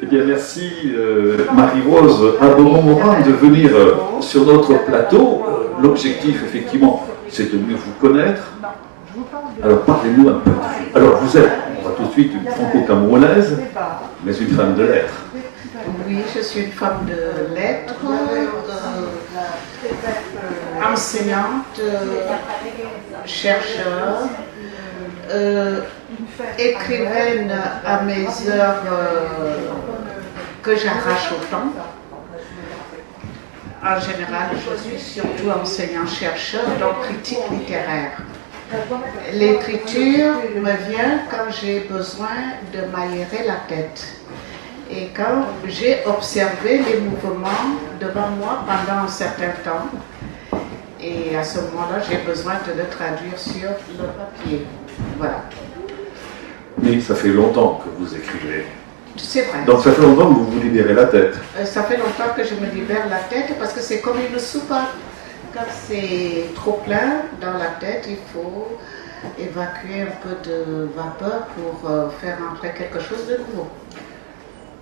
Eh bien, merci Marie-Rose Aboron-Morin de venir sur notre plateau. L'objectif, effectivement, c'est de mieux vous connaître. Alors, parlez-nous un peu. Alors, vous êtes, on va tout de suite, une franco-camerounaise, mais une femme de lettres. Oui, je suis une femme de lettres, enseignante, chercheur, écrivaine à mes heures que j'arrache au temps. En général, je suis surtout enseignant-chercheur, donc critique littéraire. L'écriture me vient quand j'ai besoin de m'aérer la tête. Et quand j'ai observé les mouvements devant moi pendant un certain temps, et à ce moment-là, j'ai besoin de le traduire sur le papier. Voilà. Mais ça fait longtemps que vous écrivez. C'est vrai. Donc ça fait longtemps que vous vous libérez la tête. Ça fait longtemps que je me libère la tête parce que c'est comme une soupape. Quand c'est trop plein dans la tête, il faut évacuer un peu de vapeur pour faire entrer quelque chose de nouveau.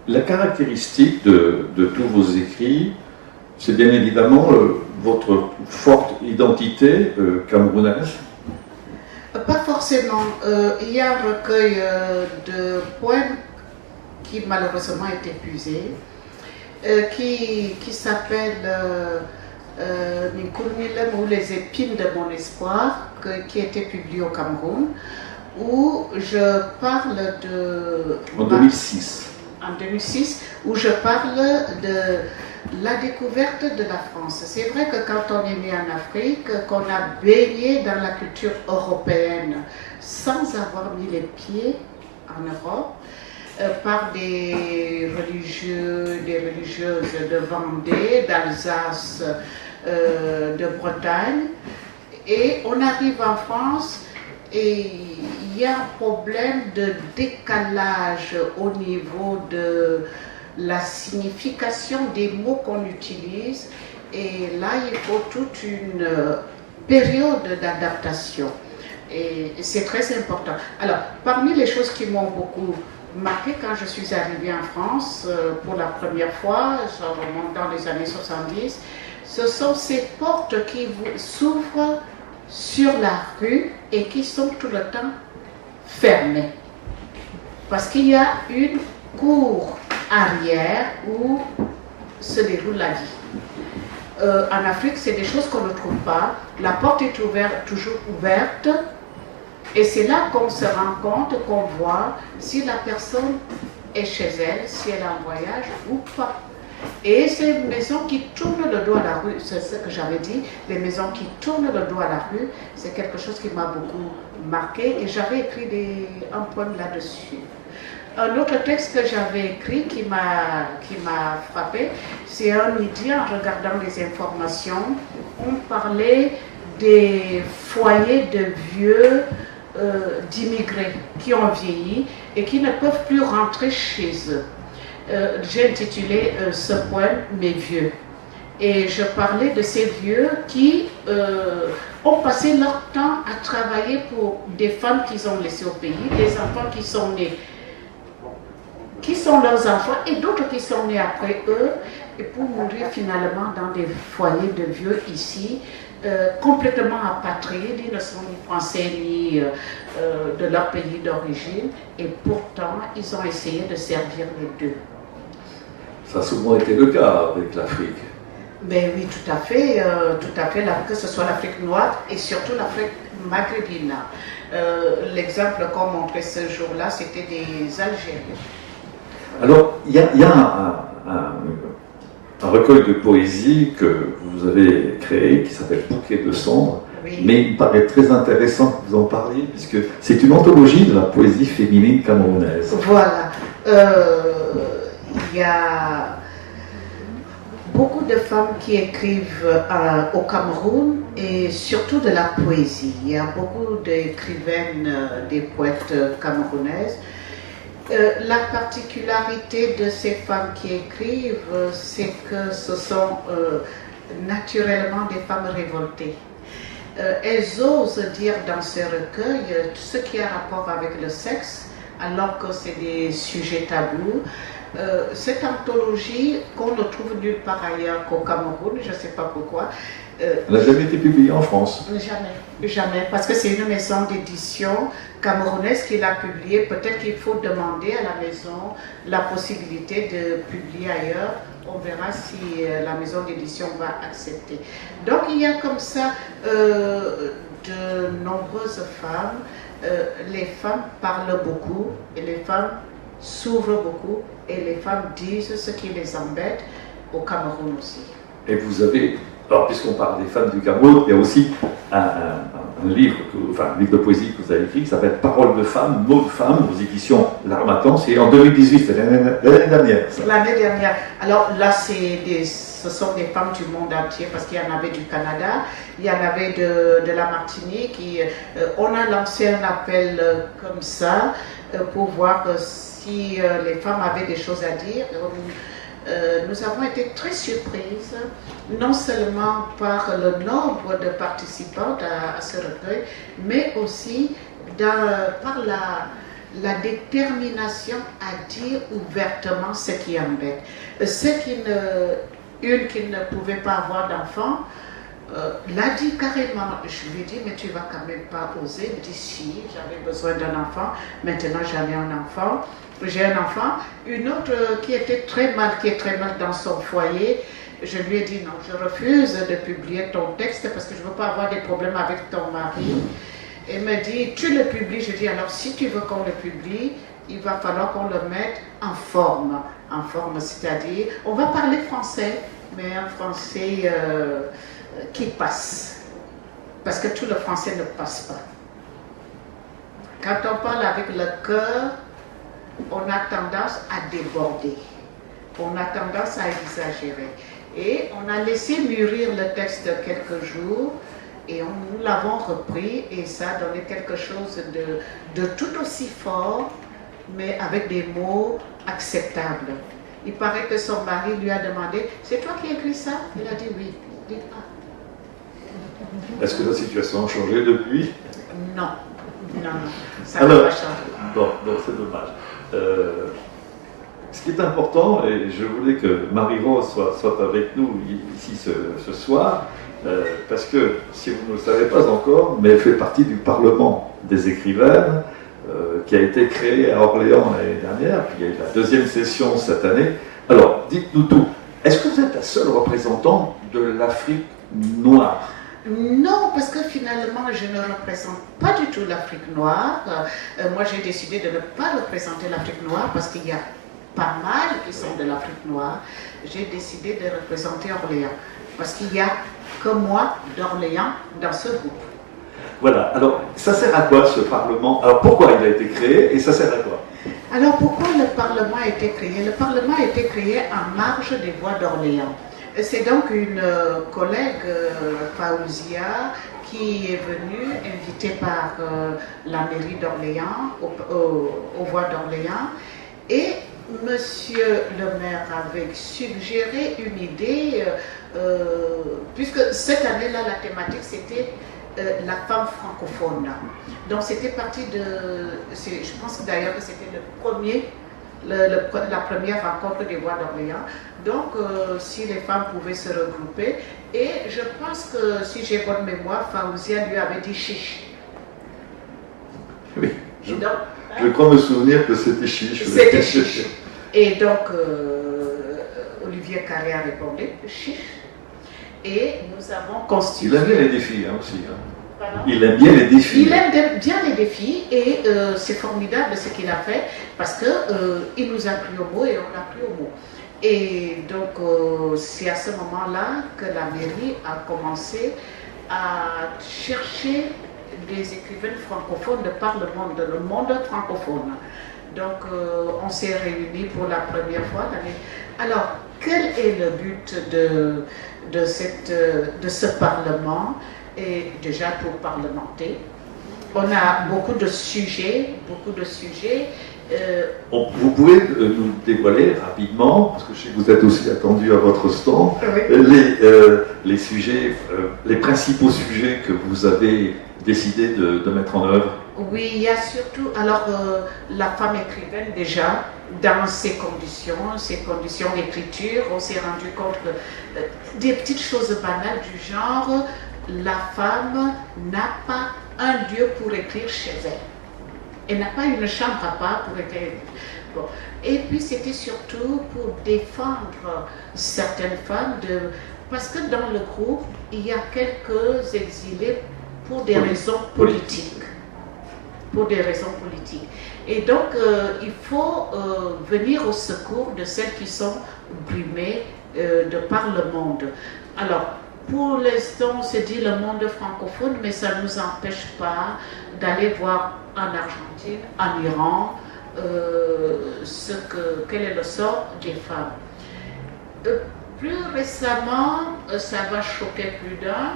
La caractéristique de tous vos écrits, c'est bien évidemment votre forte identité camerounaise. Pas forcément. Il y a un recueil de poèmes qui malheureusement est épuisé, qui s'appelle Minkulmilem ou les épines de mon espoir, qui a été publié au Cameroun, où je parle de... En 2006. En 2006, où je parle de la découverte de la France. C'est vrai que quand on est né en Afrique, qu'on a baigné dans la culture européenne sans avoir mis les pieds en Europe, par des religieux, des religieuses de Vendée, d'Alsace, de Bretagne, et on arrive en France et il y a un problème de décalage au niveau de la signification des mots qu'on utilise, et là il faut toute une période d'adaptation et c'est très important. Alors, parmi les choses qui m'ont beaucoup marqué quand je suis arrivée en France pour la première fois, ça remonte dans les années 70, ce sont ces portes qui s'ouvrent sur la rue et qui sont tout le temps fermées. Parce qu'il y a une cour arrière où se déroule la vie. En Afrique, c'est des choses qu'on ne trouve pas. La porte est toujours ouverte. Et c'est là qu'on se rend compte, qu'on voit si la personne est chez elle, si elle est en voyage ou pas. Et ces maisons qui tournent le dos à la rue, c'est ce que j'avais dit, les maisons qui tournent le dos à la rue, c'est quelque chose qui m'a beaucoup marqué et j'avais écrit un poème là-dessus. Un autre texte que j'avais écrit qui m'a frappé, c'est un midi en regardant les informations, on parlait des foyers de vieux d'immigrés qui ont vieilli et qui ne peuvent plus rentrer chez eux. J'ai intitulé ce poème « Mes vieux ». Et je parlais de ces vieux qui ont passé leur temps à travailler pour des femmes qu'ils ont laissées au pays, des enfants qui sont nés, qui sont leurs enfants, et d'autres qui sont nés après eux, et pour mourir finalement dans des foyers de vieux ici, complètement apatrides, ils ne sont ni français ni de leur pays d'origine, et pourtant ils ont essayé de servir les deux. Ça a souvent été le cas avec l'Afrique. Ben oui, tout à fait, que ce soit l'Afrique noire et surtout l'Afrique maghrébine. L'exemple qu'on montrait ce jour-là, c'était des Algériens. Alors, il y a un recueil de poésie que vous avez créé qui s'appelle Bouquet de cendres, oui. Mais il me paraît très intéressant que vous en parliez, puisque c'est une anthologie de la poésie féminine camerounaise. Voilà. Il y a beaucoup de femmes qui écrivent au Cameroun et surtout de la poésie. Il y a beaucoup d'écrivaines, des poètes camerounaises. La particularité de ces femmes qui écrivent, c'est que ce sont naturellement des femmes révoltées. Elles osent dire dans ces recueils tout ce qui a rapport avec le sexe, alors que c'est des sujets tabous. cette anthologie qu'on ne trouve nulle part ailleurs qu'au Cameroun, je ne sais pas pourquoi. Elle n'a jamais été publiée en France. Jamais, jamais, parce que c'est une maison d'édition camerounaise qui l'a publiée. Peut-être qu'il faut demander à la maison la possibilité de publier ailleurs. On verra si la maison d'édition va accepter. Donc il y a comme ça de nombreuses femmes. Les femmes parlent beaucoup et les femmes s'ouvrent beaucoup et les femmes disent ce qui les embête au Cameroun aussi. Et vous avez, alors puisqu'on parle des femmes du Cameroun, il y a aussi un livre, un livre de poésie que vous avez écrit qui s'appelle Paroles de femmes, mots de femmes, aux éditions L'Harmattan. C'est en 2018, c'est l'année dernière. L'année dernière. Alors là, ce sont des femmes du monde entier parce qu'il y en avait du Canada, il y en avait de la Martinique. On a lancé un appel comme ça pour voir si les femmes avaient des choses à dire. Nous avons été très surprises, non seulement par le nombre de participantes à ce recueil, mais aussi par la détermination à dire ouvertement ce qui embête. Une qui ne pouvait pas avoir d'enfant l'a dit carrément. Je lui ai dit, mais tu vas quand même pas oser. Elle me dit, si, j'avais besoin d'un enfant, maintenant j'en ai un enfant. J'ai un enfant. Une autre qui est très mal dans son foyer, je lui ai dit, non, je refuse de publier ton texte parce que je ne veux pas avoir des problèmes avec ton mari. Elle me dit, tu le publies. Je dis, alors si tu veux qu'on le publie, il va falloir qu'on le mette en forme. En forme, c'est-à-dire, on va parler français, mais un français qui passe. Parce que tout le français ne passe pas. Quand on parle avec le cœur, on a tendance à déborder. On a tendance à exagérer. Et on a laissé mûrir le texte quelques jours et nous l'avons repris et ça a donné quelque chose de tout aussi fort, mais avec des mots acceptables. Il paraît que son mari lui a demandé « C'est toi qui as écrit ça ?» Il a dit « Oui ». Il dit « Ah ». Est-ce que la situation a changé depuis? Non, non, ça n'a pas changé. Bon, c'est dommage. Ce qui est important, et je voulais que Marie-Rose soit avec nous ici ce soir, parce que, si vous ne le savez pas encore, mais elle fait partie du Parlement des écrivaines, qui a été créé à Orléans l'année dernière, puis il y a eu la deuxième session cette année. Alors, dites-nous tout. Est-ce que vous êtes la seule représentante de l'Afrique noire? Non, parce que finalement, je ne représente pas du tout l'Afrique noire. Moi, j'ai décidé de ne pas représenter l'Afrique noire parce qu'il y a pas mal qui sont de l'Afrique noire. J'ai décidé de représenter Orléans parce qu'il n'y a que moi d'Orléans dans ce groupe. Voilà, alors ça sert à quoi ce Parlement? Alors pourquoi il a été créé et ça sert à quoi? Alors pourquoi le Parlement a été créé? Le Parlement a été créé en marge des voix d'Orléans. C'est donc une collègue, Faouzia, qui est venue, invitée par la mairie d'Orléans, aux voix d'Orléans, et Monsieur le maire avait suggéré une idée, puisque cette année-là, la thématique, c'était la femme francophone. Donc c'était parti de, je pense d'ailleurs que c'était la première rencontre des voix d'Orléans. Donc si les femmes pouvaient se regrouper, et je pense que si j'ai bonne mémoire, Faouzia lui avait dit chiche. Oui, je crois me souvenir que c'était chiche. C'était chiche. Et donc Olivier Carré a répondu chiche. Et nous avons constitué... Il aime bien les défis aussi. Pardon? Il aime bien les défis. Il aime bien les défis et c'est formidable ce qu'il a fait parce qu'il nous a pris au mot et on l'a pris au mot. Et donc c'est à ce moment-là que la mairie a commencé à chercher des écrivaines francophones de par le monde francophone. Donc on s'est réunis pour la première fois. Alors, quel est le but de ce Parlement? Et déjà pour parlementer, on a beaucoup de sujets. Vous pouvez nous dévoiler rapidement, parce que je sais que vous êtes aussi attendu à votre stand, oui. Les sujets, les principaux sujets que vous avez décidé de mettre en œuvre? Oui, il y a surtout, alors la femme écrivaine déjà, dans ces conditions d'écriture, on s'est rendu compte que des petites choses banales du genre, la femme n'a pas un lieu pour écrire chez elle. Elle n'a pas une chambre à part pour écrire. Bon. Et puis c'était surtout pour défendre certaines femmes, parce que dans le groupe, il y a quelques exilés pour des raisons politiques. Pour des raisons politiques. Et donc, il faut venir au secours de celles qui sont brimées de par le monde. Alors, pour l'instant, on se dit le monde francophone, mais ça ne nous empêche pas d'aller voir en Argentine, en Iran, quel est le sort des femmes. Plus récemment, ça va choquer plus d'un,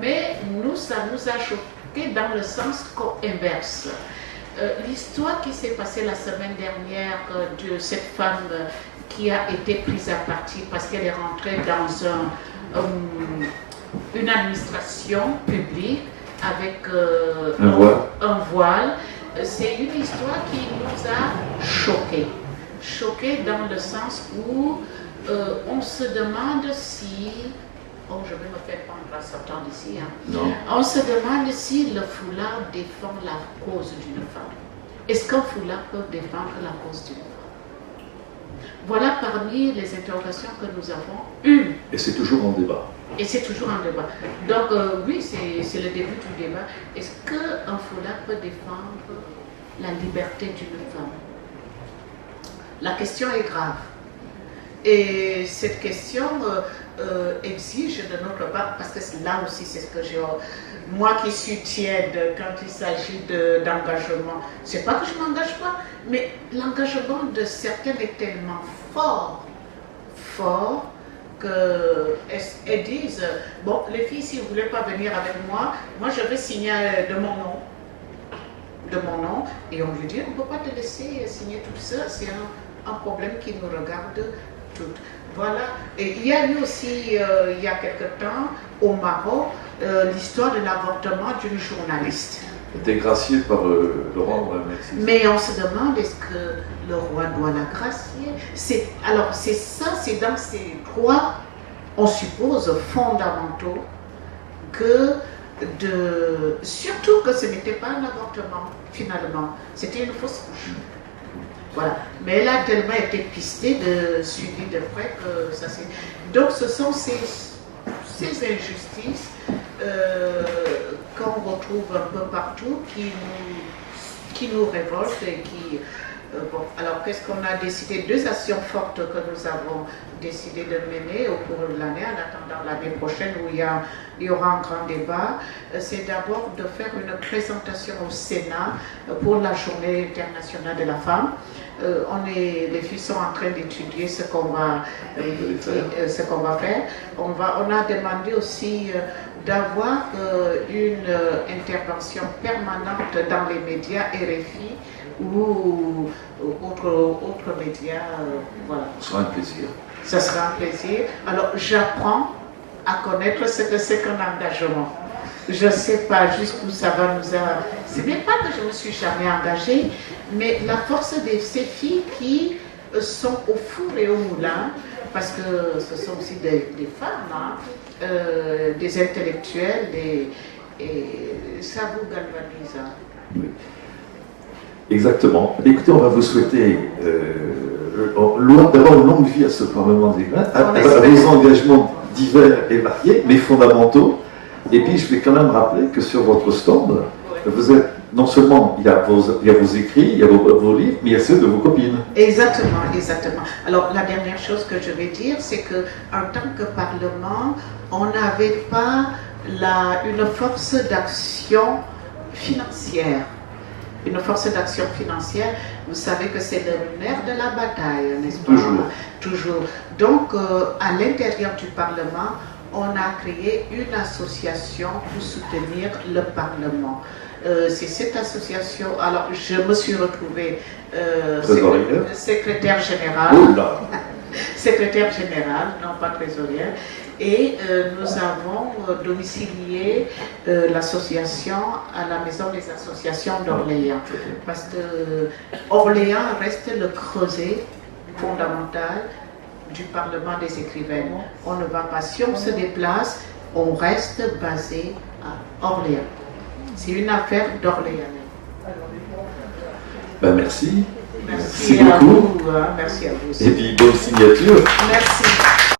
mais nous, ça nous a choqué dans le sens inverse. L'histoire qui s'est passée la semaine dernière de cette femme qui a été prise à partie parce qu'elle est rentrée dans une administration publique avec un voile, c'est une histoire qui nous a choqués. Choqués dans le sens où on se demande si... Oh, je vais me faire prendre en sortant d'ici. Hein. Non. On se demande si le foulard défend la cause d'une femme. Est-ce qu'un foulard peut défendre la cause d'une femme? Voilà parmi les interrogations que nous avons eues. Et c'est toujours en débat. Et c'est toujours un débat. Donc oui, c'est le début du débat. Est-ce qu'un foulard peut défendre la liberté d'une femme? La question est grave. Et cette question exige de notre part, parce que là aussi c'est ce que j'ai... Moi qui suis tiède quand il s'agit d'engagement, c'est pas que je ne m'engage pas, mais l'engagement de certaines est tellement fort qu'elles disent, bon les filles, si vous ne voulez pas venir avec moi, je vais signer de mon nom, et on lui dit, on ne peut pas te laisser signer tout ça, c'est un problème qui nous regarde toutes. Voilà. Et il y a eu aussi, il y a quelque temps, au Maroc, l'histoire de l'avortement d'une journaliste. Était graciée par Laurent Merci. Mais on se demande, est-ce que le roi doit la gracier? Alors, c'est ça, c'est dans ces droits, on suppose, fondamentaux, surtout que ce n'était pas un avortement, finalement. C'était une fausse couche. Voilà. Mais elle a tellement été pistée, suivie de près que ça s'est... Donc ce sont ces injustices qu'on retrouve un peu partout qui nous révoltent et qui... bon, alors qu'est-ce qu'on a décidé? 2 actions fortes que nous avons décidé de mener au cours de l'année, en attendant l'année prochaine où il y aura un grand débat. C'est d'abord de faire une présentation au Sénat pour la Journée internationale de la femme. Les filles sont en train d'étudier ce qu'on va faire. On a demandé aussi d'avoir une intervention permanente dans les médias RFI ou autres médias. Voilà. Ce sera un plaisir. Ça sera un plaisir. Alors, j'apprends à connaître ce que c'est qu'un engagement. Je ne sais pas jusqu'où ça va nous... Ce n'est pas que je ne me suis jamais engagée, mais la force de ces filles qui sont au four et au moulin, parce que ce sont aussi des femmes, hein, des intellectuels, et ça vous galvanise. Hein. Oui. Exactement. Écoutez, on va vous souhaiter d'abord une longue vie à ce Parlement des Grains, à vos engagements divers et variés, mais fondamentaux. Et puis, je vais quand même rappeler que sur votre stand, vous êtes, non seulement il y a vos écrits, il y a vos livres, mais il y a ceux de vos copines. Exactement, exactement. Alors, la dernière chose que je vais dire, c'est qu'en tant que Parlement, on n'avait pas une force d'action financière. Une force d'action financière, vous savez que c'est le nerf de la bataille, n'est-ce pas? Toujours. Donc, à l'intérieur du Parlement, on a créé une association pour soutenir le Parlement. C'est cette association, alors je me suis retrouvée secrétaire générale. secrétaire générale, non pas trésorière. Et nous avons domicilié l'association à la Maison des associations d'Orléans. Parce que Orléans reste le creuset fondamental du Parlement des écrivaines. On ne va pas, si on se déplace, on reste basé à Orléans. C'est une affaire d'Orléans. Ben merci. Merci beaucoup. À vous, hein. Merci à vous aussi. Et puis bonne signature. Merci.